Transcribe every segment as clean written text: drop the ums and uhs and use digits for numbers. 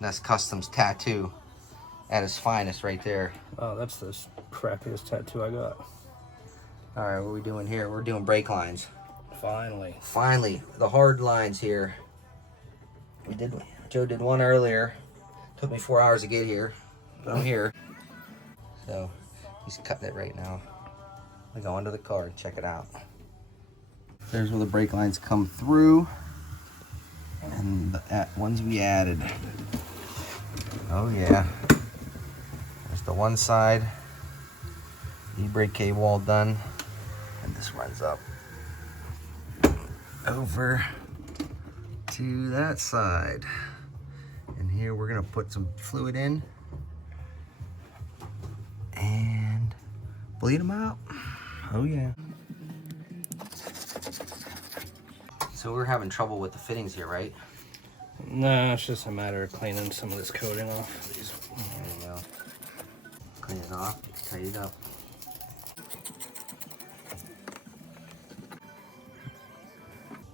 Ness Customs tattoo at its finest right there. Oh, that's the crappiest tattoo I got. All right, what are we doing here? We're doing brake lines. Finally. Finally, the hard lines here. Joe did one earlier. Took me 4 hours to get here, but I'm here. So he's cutting it right now. I go under the car and check it out. There's where the brake lines come through, and the ones we added. Oh yeah. There's the one side. E-brake cable all done, and this runs up over to that side. And here we're gonna put some fluid in and bleed them out. Oh yeah. So we're having trouble with the fittings here, right? No, it's just a matter of cleaning some of this coating off. There you go. Clean it off, tighten it up.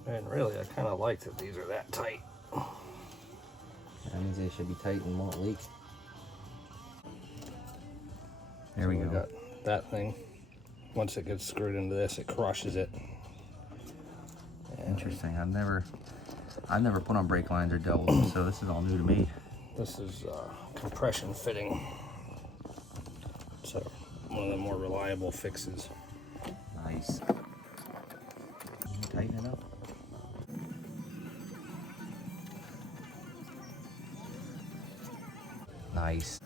And really, I kind of like that these are that tight. That means they should be tight and won't leak. There we go. Got that thing. Once it gets screwed into this, it crushes it. Interesting. I've never put on brake lines or dealt with them, so this is all new to me. This is compression fitting. So one of the more reliable fixes. Nice. Tighten it up. Nice.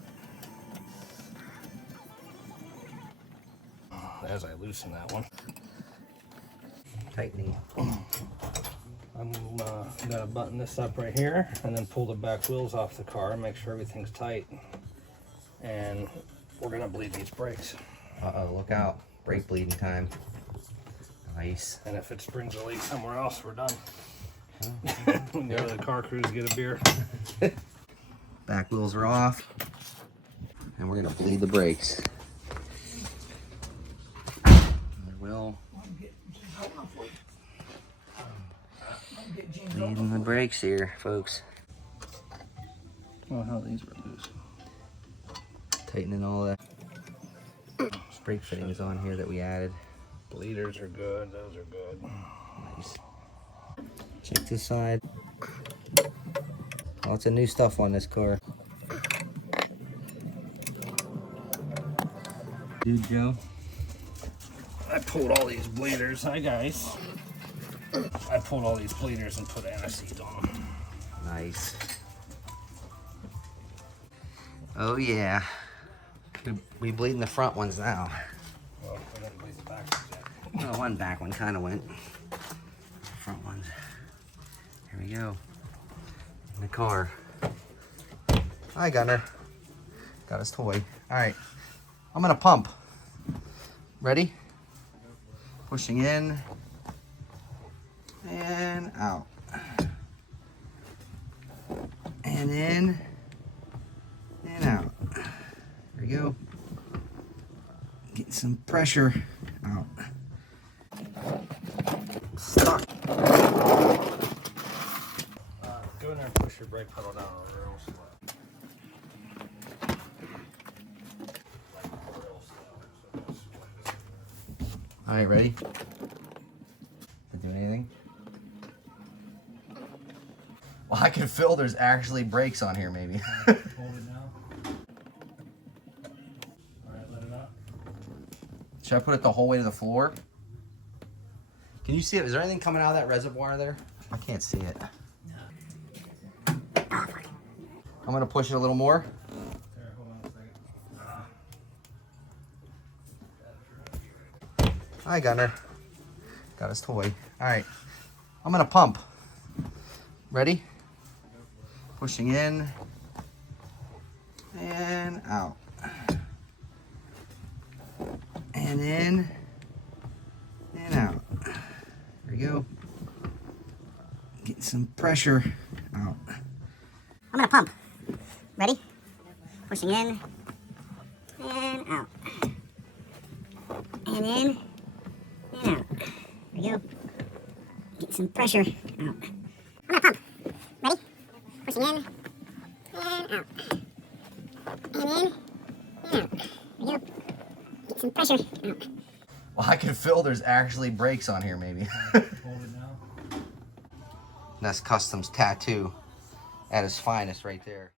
As I loosen that one, Tightening. I'm gonna button this up right here and then pull the back wheels off the car and make sure everything's tight. And we're gonna bleed these brakes. Uh-oh, look out. Brake bleeding time. Nice. And if it springs a leak somewhere else, we're done. We go to the car cruise, get a beer. Back wheels are off. And we're gonna bleed the brakes. Will. Bleeding the brakes here, folks. Oh, how these were loose. Tightening all the brake fittings on here that we added. Bleeders are good, those are good. Nice. Check this side. Lots of new stuff on this car. Dude, Joe. I pulled all these bleeders. Hi, guys. I pulled all these bleeders and put aniseed on them. Nice. Oh yeah. We bleeding the front ones now. Well, we didn't bleed the back ones yet. Well, one back one kind of went. Front ones. Here we go. In the car. Hi, Gunner. Got his toy. All right. I'm gonna pump. Ready? Pushing in and out. And in and out. There we go. Getting some pressure out. Stuck. Go in there and push your brake pedal down on the real slow. All right, ready? Does it do anything? Well, I can feel there's actually brakes on here, maybe. Hold it now. All right, let it out. Should I put it the whole way to the floor? Can you see it? Is there anything coming out of that reservoir there? I can't see it. I'm gonna push it a little more. There, hold on a second. Hi, Gunner. Got his toy. All right. I'm gonna pump. Ready? Pushing in and out. And in and out. There we go. Getting some pressure out. I'm gonna pump. Ready? Pushing in and out. And in and out. There we go. Get some pressure out. I'm gonna pump. Ready? Pushing in And out. And in. Out. There we go. Get some pressure. Out. Well, I can feel there's actually brakes on here, maybe. Hold it now. Ness Customs tattoo at its finest right there.